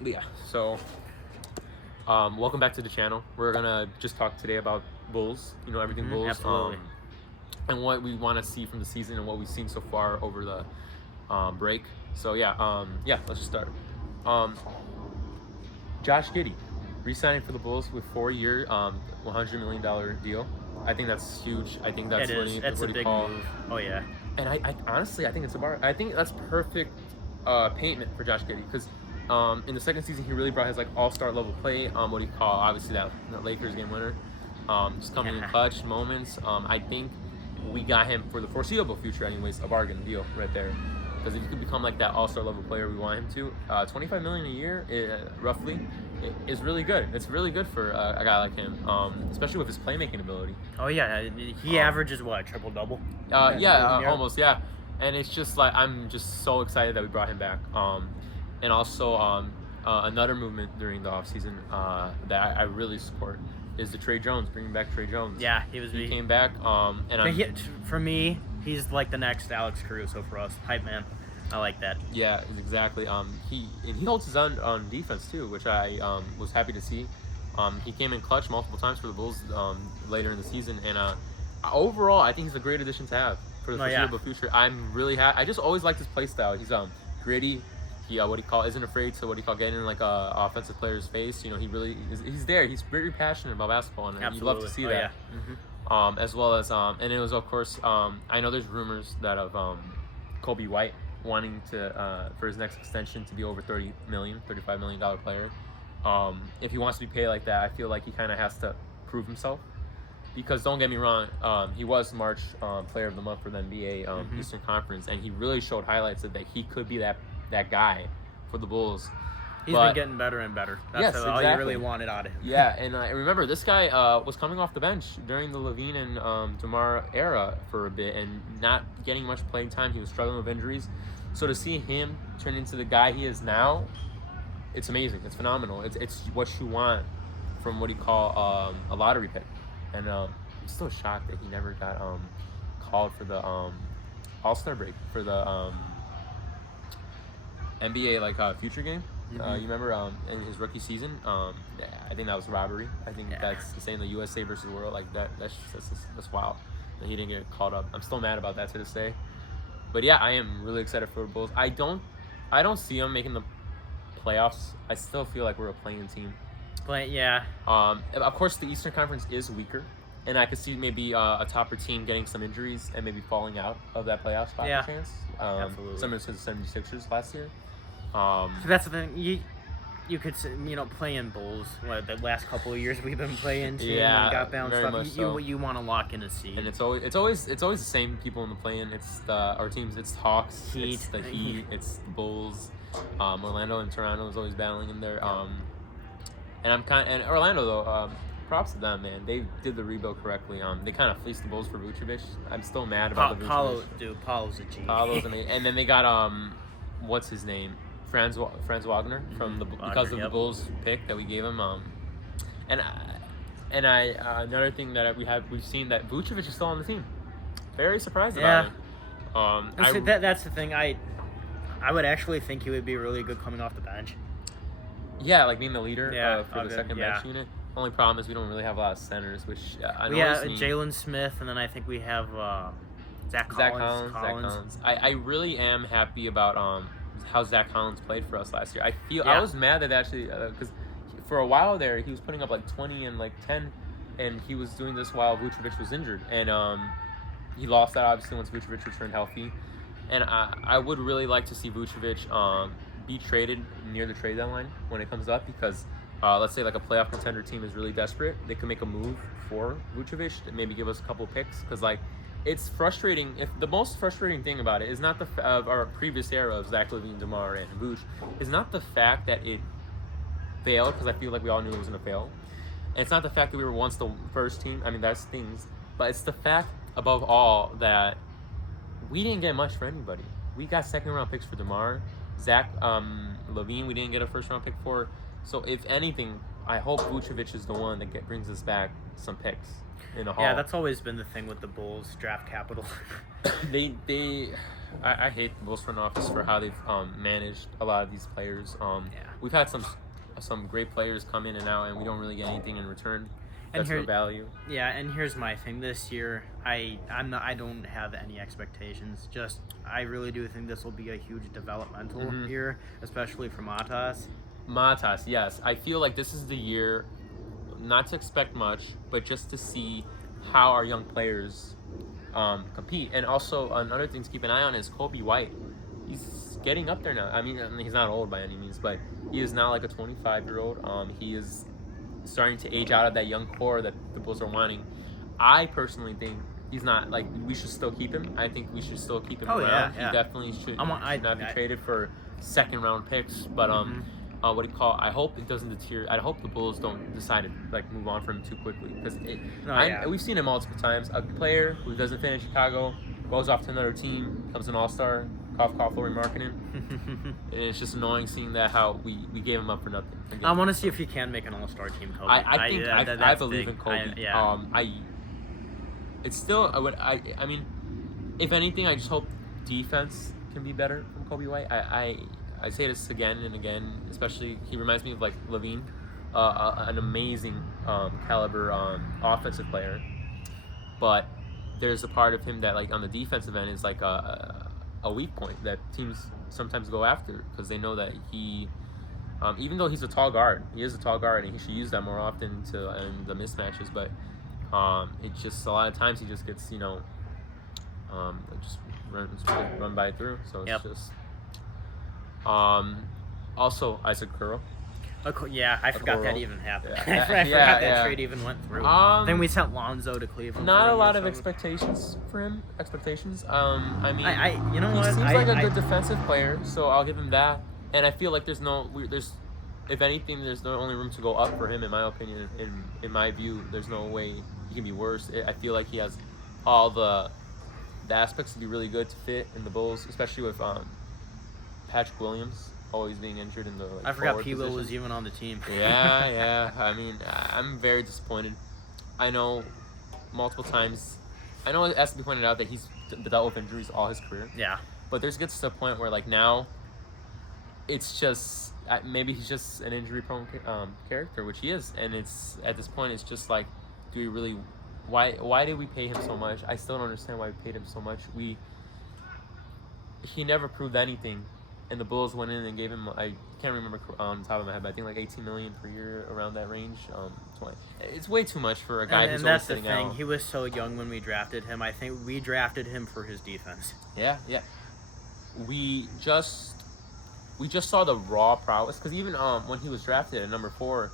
Yeah. So, welcome back to the channel. We're gonna just talk today about Bulls. You know, everything Bulls. Absolutely. And what we want to see from the season and what we've seen so far over the break. So yeah. Let's just start. Josh Giddey, re-signing for the Bulls with 4-year, $100 million deal. I think that's huge. I think that's It is. That's a big move. Oh yeah. And I honestly, I think it's a bar. I think that's perfect payment for Josh Giddey because in the second season he really brought his like all-star level play. What do you call obviously that Lakers game winner, just coming in clutch moments. I think we got him for the foreseeable future, anyways, a bargain deal right there. Because if you could become like that all-star level player we want him to, $25 million a year, roughly, is really good. It's really good for a guy like him, especially with his playmaking ability. Oh yeah. He averages what, triple double? Almost, yeah. And it's just like I'm just so excited that we brought him back. And also another movement during the offseason that I really support is the Trey Jones, bringing back Trey Jones. Yeah, he came back. For me, he's like the next Alex Caruso for us. Hype man. I like that. Yeah, exactly. He holds his own on defense too, which I was happy to see. He came in clutch multiple times for the Bulls later in the season, and overall, I think he's a great addition to have for the foreseeable future. I'm really happy. I just always liked his play style. He's gritty. He isn't afraid to getting in like a offensive player's face. You know, he's there. He's very passionate about basketball, and you love to see that. Yeah. Mm-hmm. As well as and it was of course I know there's rumors that of Kobe White wanting to for his next extension to be over $35 million player. If he wants to be paid like that, I feel like he kind of has to prove himself. Because don't get me wrong, he was March Player of the Month for the NBA Eastern Conference, and he really showed highlights that he could be that guy for the Bulls. He's been getting better and better. That's all you really wanted out of him. Yeah, and I remember this guy was coming off the bench during the Levine and DeMar era for a bit and not getting much playing time. He was struggling with injuries. So to see him turn into the guy he is now, it's amazing. It's phenomenal. It's what you want from what you call a lottery pick. And I'm still shocked that he never got called for the All-Star break for the NBA future game. You remember in his rookie season? I think that was robbery. I think that's the same. The USA versus World, like that's wild. And he didn't get called up. I'm still mad about that to this day. But yeah, I am really excited for the Bulls. I don't see them making the playoffs. I still feel like we're a playing team. Of course, the Eastern Conference is weaker, and I could see maybe a topper team getting some injuries and maybe falling out of that playoff spot chance. Absolutely. Similar to the 76ers last year. So that's the thing. You could play in Bulls. The last couple of years we've been playing team and got bounced up. You want to lock in a seed. And it's always the same people in the play-in. It's our teams. It's the Hawks. Heat. It's the Heat. It's the Bulls. Orlando and Toronto is always battling in there. And Orlando though. Props to them, man. They did the rebuild correctly. They kind of fleeced the Bulls for Vucevic. I'm still mad about the Vucevic. Paulo's a G. Paulo's amazing. And then they got what's his name? Franz Wagner from because of the Bulls pick that we gave him. Another thing that we've seen that Vucevic is still on the team. Very surprised about it. That's the thing. I would actually think he would be really good coming off the bench. Yeah, like being the leader for the second bench unit. Only problem is we don't really have a lot of centers, which we have Jalen Smith, and then I think we have Zach Collins. I really am happy about how Zach Collins played for us last year. I was mad that actually because for a while there he was putting up like 20 and like 10, and he was doing this while Vucevic was injured, and he lost that obviously once Vucevic returned healthy. And I would really like to see Vucevic be traded near the trade deadline when it comes up because let's say like a playoff contender team is really desperate, they could make a move for Vucevic to maybe give us a couple picks because like. It's frustrating. If the most frustrating thing about it is not of our previous era of Zach LaVine, DeMar, and Vooch, is not the fact that it failed because I feel like we all knew it was going to fail. And it's not the fact that we were once the first team. I mean, that's things, but it's the fact above all that we didn't get much for anybody. We got second round picks for DeMar, Zach LaVine. We didn't get a first round pick for. So if anything, I hope Vucevic is the one that brings us back some picks in the haul. Yeah, that's always been the thing with the Bulls draft capital. I hate the Bulls front office for how they've managed a lot of these players. We've had some great players come in and out, and we don't really get anything in return. That's the value. Yeah, and here's my thing. This year, I don't have any expectations. Just I really do think this will be a huge developmental year, especially for Matas. Matas, yes. I feel like this is the year, not to expect much, but just to see how our young players compete. And also, another thing to keep an eye on is Coby White. He's getting up there now. I mean, he's not old by any means, but he is now like a 25-year-old. He is starting to age out of that young core that the Bulls are wanting. I personally think he's not, like, we should still keep him. I think we should still keep him around. Yeah. He definitely should not be traded for second-round picks, but I hope it doesn't deteriorate. I hope the Bulls don't decide to like move on from him too quickly, because we've seen it multiple times. A player who doesn't fit in Chicago goes off to another team, becomes an all-star, cough, remarketing. And it's just annoying seeing that how we gave him up for nothing. I want to see if he can make an all-star team, Coby. I believe in Coby. It's still I mean, if anything, I just hope defense can be better from Coby White. I say this again and again, especially he reminds me of like Levine, an amazing caliber offensive player, but there's a part of him that like on the defensive end is like a weak point that teams sometimes go after, because they know that he, even though he is a tall guard, and he should use that more often in the mismatches, but it's just a lot of times he just gets just run by through. So it's just. Also Isaac Okoro. I forgot that even happened. I forgot that trade even went through. Then we sent Lonzo to Cleveland. Not a lot of expectations for him. I mean, he seems like a good defensive player, so I'll give him that. And I feel like there's if anything, there's no only room to go up for him, in my opinion. In my view, there's no way he can be worse. I feel like he has all the aspects to be really good to fit in the Bulls, especially with Patrick Williams always being injured in the I forgot P. Will was even on the team. Yeah. I mean, I'm very disappointed. I know multiple times. I know it has to be pointed out that he's dealt with injuries all his career. Yeah. But there's gets to a point where like now, it's just maybe he's just an injury-prone character, which he is, and it's at this point it's just like, do we really? Why did we pay him so much? I still don't understand why we paid him so much. He never proved anything. And the Bulls went in and gave him, I can't remember on the top of my head, but I think like $18 million per year, around that range. It's way too much for a guy who's always sitting out. And that's the thing. He was so young when we drafted him. I think we drafted him for his defense. Yeah. We just saw the raw prowess, because even when he was drafted at number 4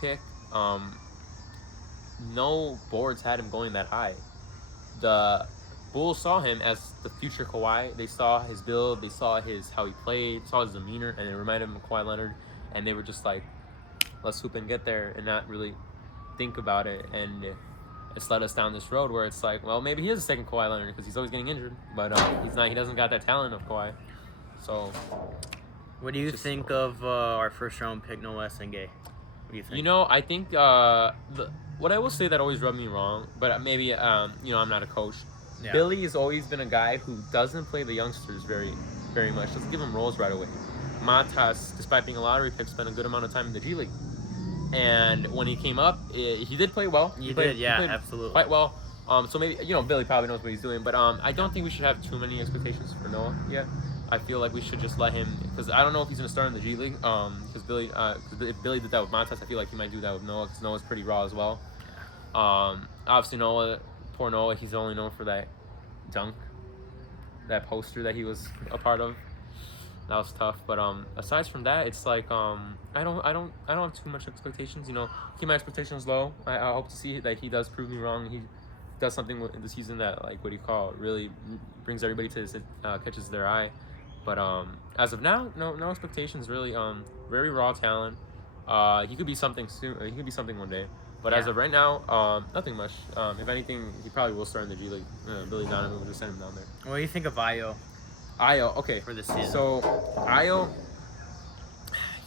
pick, no boards had him going that high. The Bulls saw him as the future Kawhi. They saw his build, they saw how he played, saw his demeanor, and it reminded them of Kawhi Leonard. And they were just like, let's hoop and get there, and not really think about it. And it's led us down this road where it's like, well, maybe he is a second Kawhi Leonard because he's always getting injured, but he's not. He doesn't got that talent of Kawhi. So, what do you think of our first-round pick, Noah Sengay? What do you think? I think what I will say that always rubbed me wrong, but maybe I'm not a coach. Yeah. Billy has always been a guy who doesn't play the youngsters very, very much. Doesn't give them roles right away. Matas, despite being a lottery pick, spent a good amount of time in the G League. And when he came up, he did play well. He played absolutely. Quite well. So maybe, Billy probably knows what he's doing. But I don't think we should have too many expectations for Noah yet. I feel like we should just let him, because I don't know if he's going to start in the G League. Because if Billy did that with Matas, I feel like he might do that with Noah, because Noah's pretty raw as well. Obviously, poor Noah, he's only known for that dunk, that poster that he was a part of. That was tough, but aside from that, it's like I don't have too much expectations. Keep my expectations low. I hope to see that he does prove me wrong. He does something in the season that, like, really brings everybody to his catches their eye. But as of now, no expectations really. Very raw talent. He could be something soon. He could be something one day. But as of right now, nothing much. If anything, he probably will start in the G League. Billy Donovan will just send him down there. What do you think of Ayo? Ayo, okay. For this season. So, Ayo,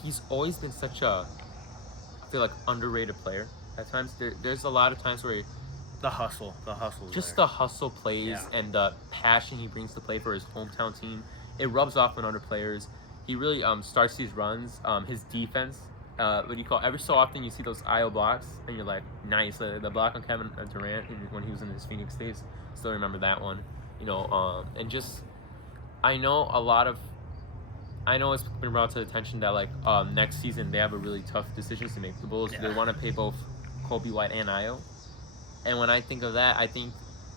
he's always been such a feel like underrated player at times. There's a lot of times where the hustle, just the hustle plays and the passion he brings to play for his hometown team. It rubs off on other players. He really starts these runs. His defense, every so often you see those IO blocks and you're like, nice. The block on Kevin Durant when he was in his Phoenix days, still remember that one. And just I know it's been brought to attention that like next season they have a really tough decisions to make. The Bulls, they want to pay both Coby White and Ayo. And when I think of that,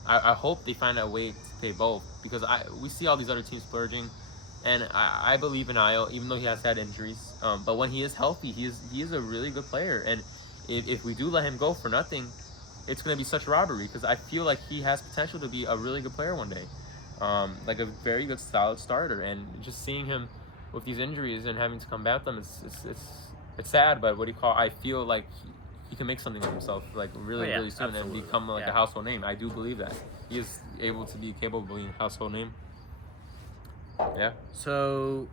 I hope they find a way to pay both, because we see all these other teams splurging, and I believe in Ayo, even though he has had injuries. But when he is healthy, he is a really good player. And if we do let him go for nothing, it's going to be such robbery, because I feel like he has potential to be a really good player one day, like a very good solid starter. And just seeing him with these injuries and having to combat them, it's sad. But I feel like he can make something of himself, like really soon, absolutely. And become like a household name. I do believe that he is able to be capable of being a household name. Yeah. So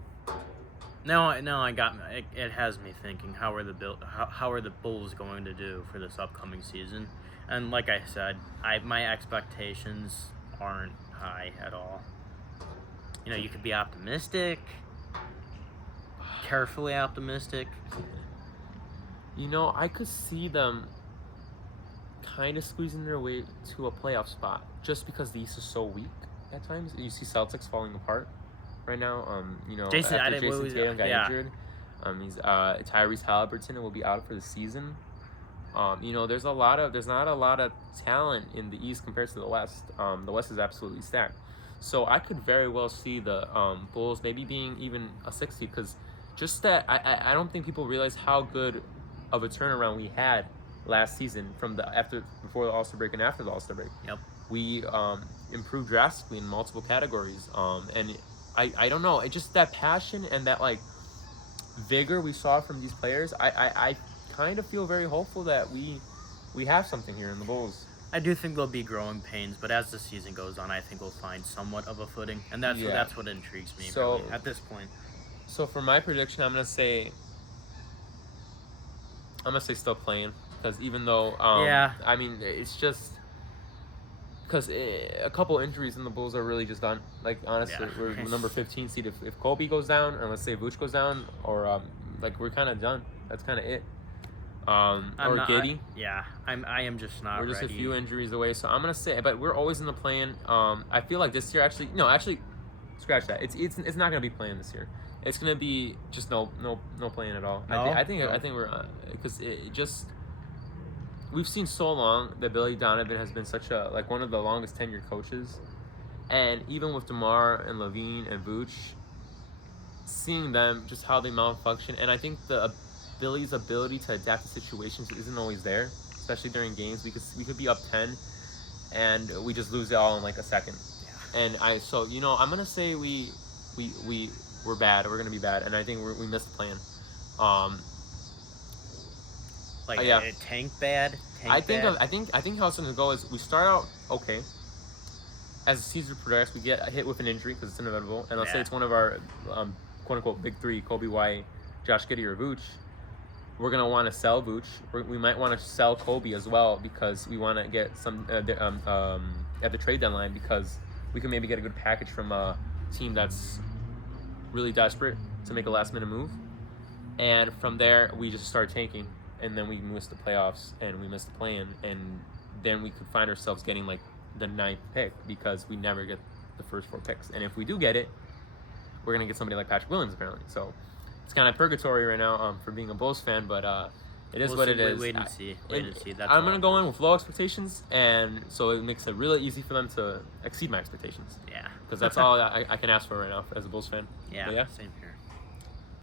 now I got it has me thinking, how are the Bulls going to do for this upcoming season? And like I said, my expectations aren't high at all. You could be optimistic, carefully optimistic. I could see them kind of squeezing their way to a playoff spot, just because the East is so weak at times. You see Celtics falling apart right now. Jason Tatum got injured. Tyrese Halliburton will be out for the season. There's not a lot of talent in the East compared to the West. The West is absolutely stacked. So I could very well see the Bulls maybe being even a 60, because just that I don't think people realize how good of a turnaround we had last season before the All-Star break and after the All-Star break. Yep. We improved drastically in multiple categories. And I don't know, it's just that passion and that like vigor we saw from these players. I kind of feel very hopeful that we have something here in the Bulls. I do think there'll be growing pains, but as the season goes on, I think we'll find somewhat of a footing, and that's what intrigues me really, at this point. So for my prediction, I'm gonna say still playing, because even though I mean, it's just because a couple injuries and the Bulls are really just done. Like honestly, we're number 15 seed. If Coby goes down, and let's say Vooch goes down, or we're kind of done. That's kind of it. Giddey. I am just not ready. We're just a few injuries away, so I'm gonna say, but we're always in the play-in. I feel like this year actually, scratch that. It's not gonna be play-in this year. It's gonna be just no play-in at all. No? I think we're because it just we've seen so long that Billy Donovan has been such a one of the longest tenured coaches, and even with DeMar and Levine and Vooch, seeing them just how they malfunction, and I think Billy's ability to adapt to situations isn't always there, especially during games, because we could be up 10 and we just lose it all in like a second. Yeah. And I'm gonna say we're bad. We're gonna be bad, and I think we missed the plan. A tank bad. I think how it's gonna go is we start out okay. As the season progresses, we get hit with an injury because it's inevitable, and I'll say it's one of our quote unquote big three: Coby White, Josh Giddey, or Vooch. We're gonna want to sell Vooch. We might want to sell Coby as well, because we want to get some at the trade deadline, because we can maybe get a good package from a team that's really desperate to make a last minute move. And from there, we just start tanking, and then we miss the playoffs and we miss the play-in, and then we could find ourselves getting like the 9th pick, because we never get the first 4 picks. And if we do get it, we're gonna get somebody like Patrick Williams apparently. So it's kind of purgatory right now for being a Bulls fan, but it is what it is. Wait and see. That's I'm gonna go in with low expectations, and so it makes it really easy for them to exceed my expectations. Yeah. Because that's all I can ask for right now as a Bulls fan. Yeah. Same here.